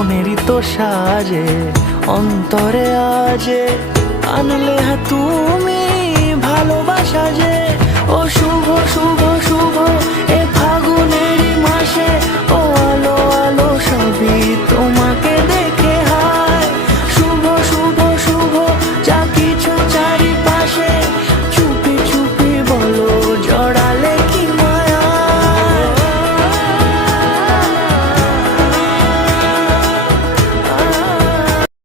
মনেরই তো সাজে অন্তরে আজে আনলে তুমি ভালোবাসা যে। ও শুভ শুভ শুভ